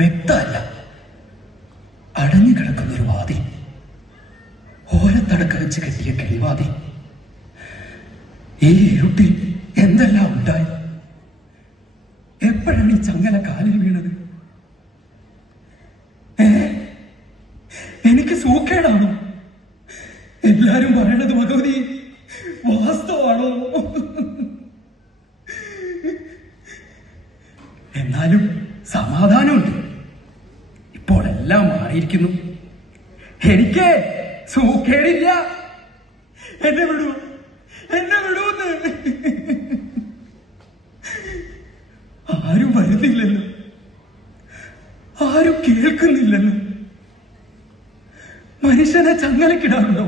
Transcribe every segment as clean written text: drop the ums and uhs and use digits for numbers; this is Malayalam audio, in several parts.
വ്യക്തമല്ല. അടഞ്ഞു കിടക്കുന്നൊരു വാതിൽ, ഓരത്തടക്ക വെച്ച് കെട്ടിയ കിളിവാതിൽ. ഈ ഇരുട്ടിൽ എന്തെല്ലാം ഉണ്ടായി? എപ്പോഴാണ് ഈ ചങ്ങല കാലിൽ വീണത്? എനിക്ക് സൂക്കേടാണോ? എല്ലാരും പറയണത് ഭഗവതി വാസ്തവാണോ? എന്നാലും സമാധാനമുണ്ട്. ഇപ്പോൾ എല്ലാം മാറിയിരിക്കുന്നു. എനിക്ക് സൂക്കേടില്ല. എന്നെ വിടൂ, എന്നെ വിടൂന്ന്. ആരും വരുന്നില്ലല്ലോ, ആരും കേൾക്കുന്നില്ലല്ലോ. മനുഷ്യനെ ചങ്ങലക്കിടാറുണ്ടോ?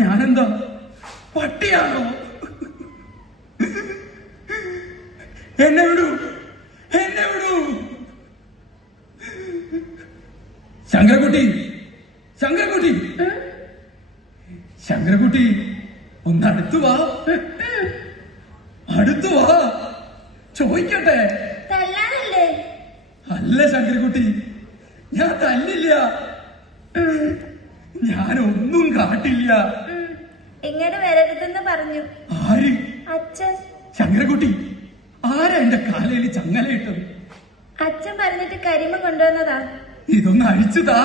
ഞാനെന്താ പട്ടിയാണോ? എന്നെ വിടൂ, എന്നെ വിടൂ. ശങ്കരക്കുട്ടി, ശങ്കരക്കുട്ടി, ശങ്കരക്കുട്ടി, ഒന്ന് അടുത്തു വാ, അടുത്തു വാ. ചോദിക്കട്ടെ. അല്ല ശങ്കരക്കുട്ടി, ഞാൻ തല്ലില്ല, ഞാനൊന്നും കാട്ടില്ല. ഇങ്ങോട്ട് വരരുതെന്ന് പറഞ്ഞു. ആര്? അച്ഛൻ. ശങ്കരക്കുട്ടി, ആരാ എന്റെ കാലയിൽ ചങ്ങലയിട്ടത്? അച്ഛൻ പറഞ്ഞിട്ട് കരിമ കൊണ്ടുവന്നതാ. ഇതൊന്ന് അഴിച്ചുതാ.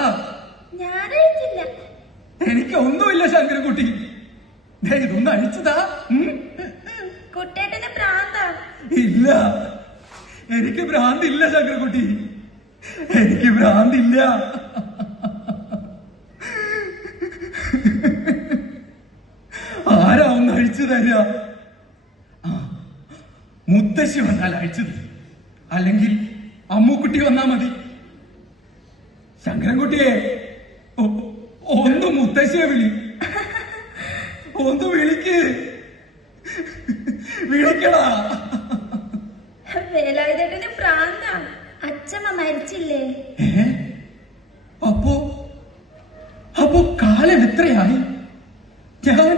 ഞാൻ അഴിച്ചില്ല. എനിക്ക് ഒന്നുമില്ല ശങ്കരക്കുട്ടി, ഇതൊന്ന് അഴിച്ചുതാ. കുട്ടേട്ടന് ഭ്രാന്താ? ഇല്ല, എനിക്ക് ഭ്രാന്തില്ല ശങ്കരക്കുട്ടി, എനിക്ക് ഭ്രാന്തില്ല. ആരാ ഒന്ന് അഴിച്ചു തരിക? മുത്തശ്ശി വന്നാൽ അഴിച്ചു തരും, അല്ലെങ്കിൽ അമ്മുക്കുട്ടി വന്നാ മതി. ശങ്കരൻകുട്ടിയെ ഒന്ന് മുത്തശ്ശിയെ വിളി, ഒന്ന് വിളിക്ക്, വിളിക്കടാ. വേലായുധേട്ടന് പ്രാന്താ. അച്ഛമ്മ മരിച്ചില്ലേ? അപ്പോ കാലം എത്രയായി? ഞാൻ